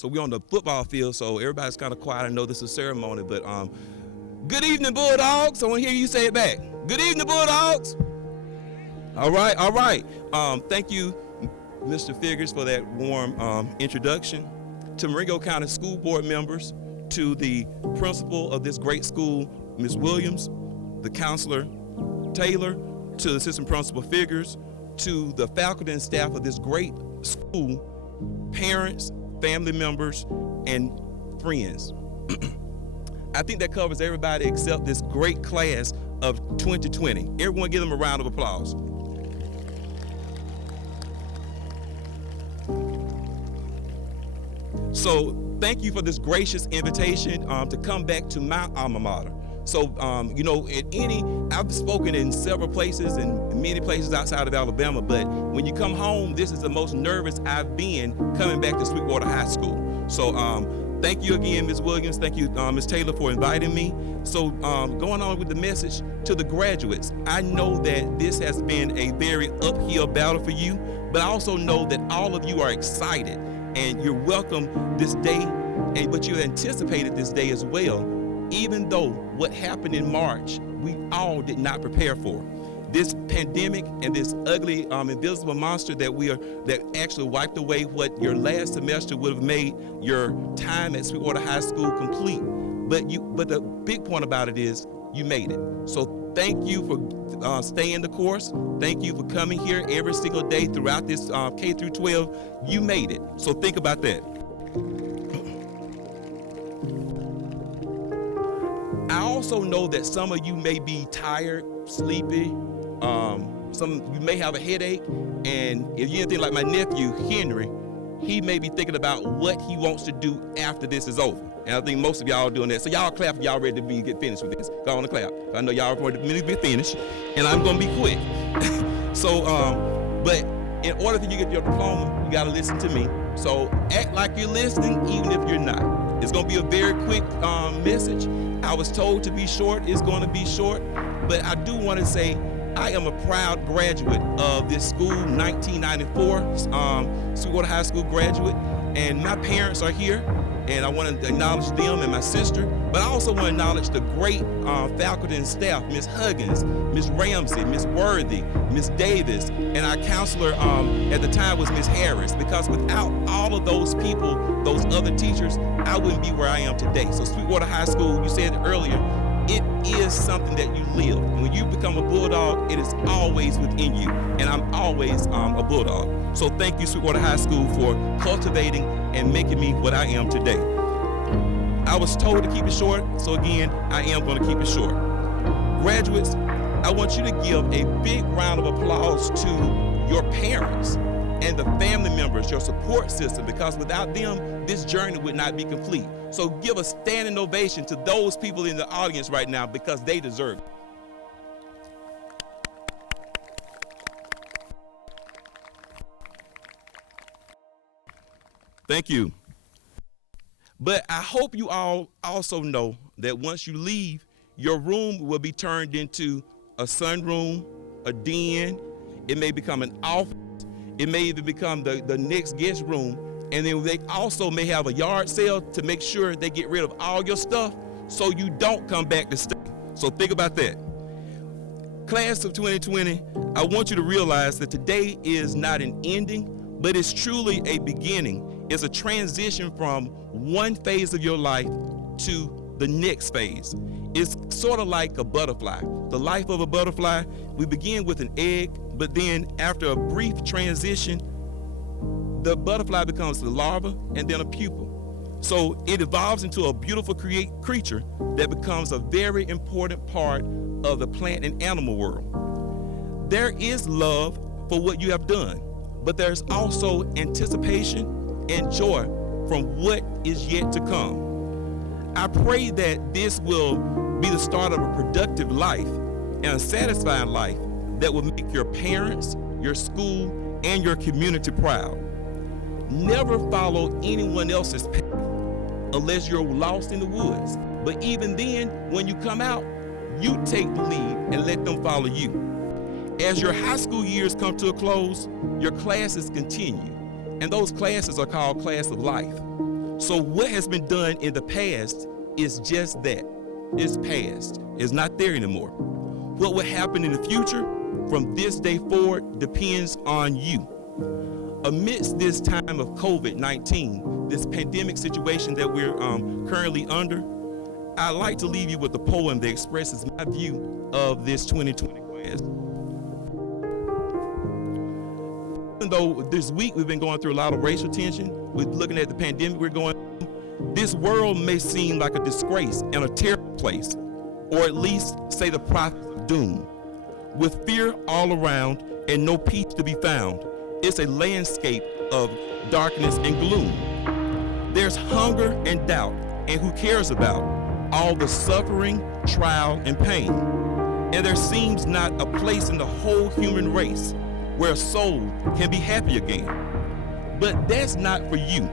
So we're on the football field, so everybody's kind of quiet. I know this is a ceremony, but good evening, Bulldogs. I want to hear you say it back. Good evening, Bulldogs. All right, all right. Thank you, Mr. Figures, for that warm introduction. To Marengo County School Board members, to the principal of this great school, Ms. Williams, the counselor, Taylor, to the assistant principal Figures, to the faculty and staff of this great school, parents, family members, and friends. I think that covers everybody except this great class of 2020. Everyone give them a round of applause. So thank you for this gracious invitation to come back to my alma mater. So, you know, I've spoken in several places and many places outside of Alabama, but when you come home, this is the most nervous I've been coming back to Sweetwater High School. So, thank you again, Ms. Williams. Thank you, Ms. Taylor, for inviting me. So, going on with the message to the graduates, I know that this has been a very uphill battle for you, but I also know that all of you are excited and you're welcome this day, but you anticipated this day as well, even though what happened in March, we all did not prepare for. This pandemic and this ugly, invisible monster that actually wiped away what your last semester would have made your time at Sweetwater High School complete. But the big point about it is you made it. So thank you for staying the course. Thank you for coming here every single day throughout this K through 12. You made it. So think about that. I also know that some of you may be tired, sleepy. Some of you may have a headache, and if you're anything like my nephew Henry, he may be thinking about what he wants to do after this is over. And I think most of y'all are doing that. So y'all clap if y'all ready to get finished with this. Go on and clap. I know y'all are ready to be finished, and I'm gonna be quick. So, but in order for you to get your diploma, you gotta listen to me. So act like you're listening, even if you're not. It's gonna be a very quick message. I was told to be short. It's gonna be short, but I do want to say I am a proud graduate of this school, 1994 Sweetwater High School graduate, and my parents are here, and I want to acknowledge them and my sister, but I also want to acknowledge the great faculty and staff, Ms. Huggins, Ms. Ramsey, Ms. Worthy, Ms. Davis, and our counselor at the time was Ms. Harris, because without all of those people, those other teachers, I wouldn't be where I am today. So Sweetwater High School, you said it earlier, it is something that you live. And when you become a Bulldog, it is always within you. And I'm always a Bulldog. So thank you, Sweetwater High School, for cultivating and making me what I am today. I was told to keep it short, so again, I am going to keep it short. Graduates, I want you to give a big round of applause to your parents and the family members, your support system, because without them, this journey would not be complete. So give a standing ovation to those people in the audience right now, because they deserve it. Thank you. But I hope you all also know that once you leave, your room will be turned into a sunroom, a den. It may become an office. It may even become the next guest room. And then they also may have a yard sale to make sure they get rid of all your stuff so you don't come back to stay. So think about that. Class of 2020, I want you to realize that today is not an ending, but it's truly a beginning. It's a transition from one phase of your life to the next phase. It's sort of like a butterfly. The life of a butterfly, we begin with an egg, but then after a brief transition, the butterfly becomes the larva and then a pupa. So it evolves into a beautiful creature that becomes a very important part of the plant and animal world. There is love for what you have done, but there's also anticipation and joy from what is yet to come. I pray that this will be the start of a productive life and a satisfying life that will make your parents, your school, and your community proud. Never follow anyone else's path unless you're lost in the woods. But even then, when you come out, you take the lead and let them follow you. As your high school years come to a close, your classes continue. And those classes are called class of life. So what has been done in the past is just that. It's past. It's not there anymore. What will happen in the future from this day forward depends on you. Amidst this time of COVID-19, this pandemic situation that we're currently under, I'd like to leave you with a poem that expresses my view of this 2020 class. Even though this week we've been going through a lot of racial tension, we're looking at the pandemic we're going through, this world may seem like a disgrace and a terrible place, or at least say the prophets of doom. With fear all around and no peace to be found, it's a landscape of darkness and gloom. There's hunger and doubt, and who cares about all the suffering, trial, and pain? And there seems not a place in the whole human race where a soul can be happy again. But that's not for you.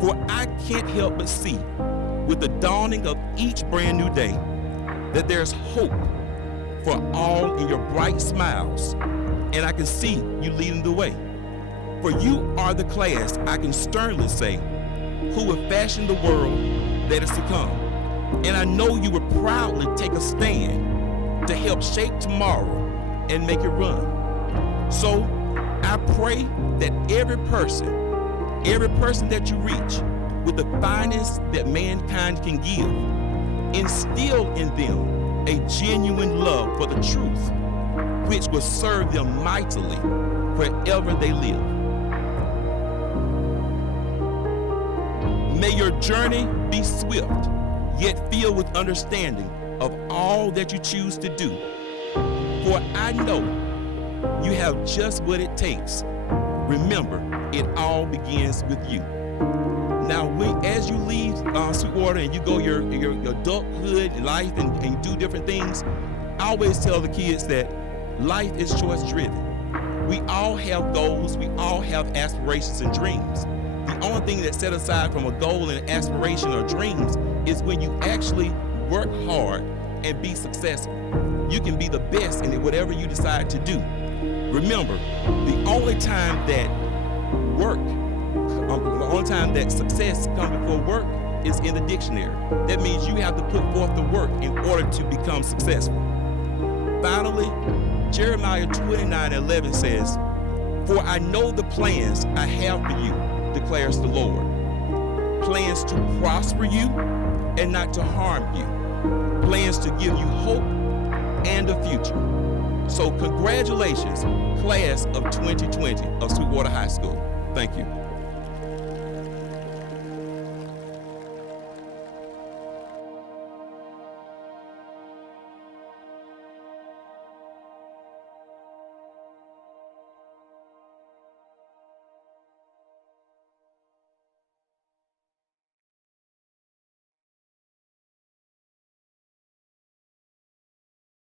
For I can't help but see, with the dawning of each brand new day, that there's hope for all in your bright smiles, and I can see you leading the way. For you are the class, I can sternly say, who will fashion the world that is to come. And I know you will proudly take a stand to help shape tomorrow and make it run. So I pray that every person that you reach with the finest that mankind can give, instill in them a genuine love for the truth, which will serve them mightily wherever they live. May your journey be swift, yet filled with understanding of all that you choose to do. For I know you have just what it takes. Remember, it all begins with you. Now, as you leave Sweetwater and you go your adulthood life and you do different things, I always tell the kids that life is choice driven. We all have goals, we all have aspirations and dreams. The only thing that set aside from a goal and aspiration or dreams is when you actually work hard and be successful. You can be the best in whatever you decide to do. Remember, the only time that success comes before work is in the dictionary. That means you have to put forth the work in order to become successful. Finally, Jeremiah 29:11 says, "For I know the plans I have for you, declares the Lord. Plans to prosper you and not to harm you. Plans to give you hope and a future." So congratulations, class of 2020 of Sweetwater High School. Thank you.